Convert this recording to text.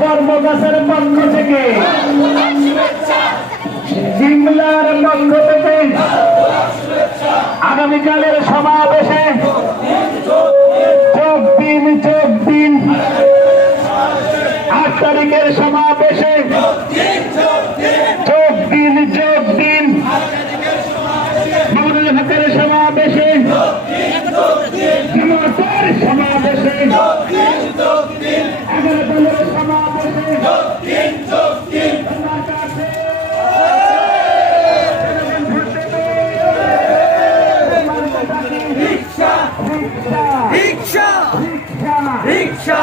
কর্মগাছের পক্ষ থেকে জিংলার পক্ষ থেকে আগামীকালের সমাবেশে যোগ দিন 8 তারিখের সমাবেশে যোগ দিন নুরুল হকের সমাবেশে জামাতের সমাবেশে 11 দলের সমাবেশে রিক্সা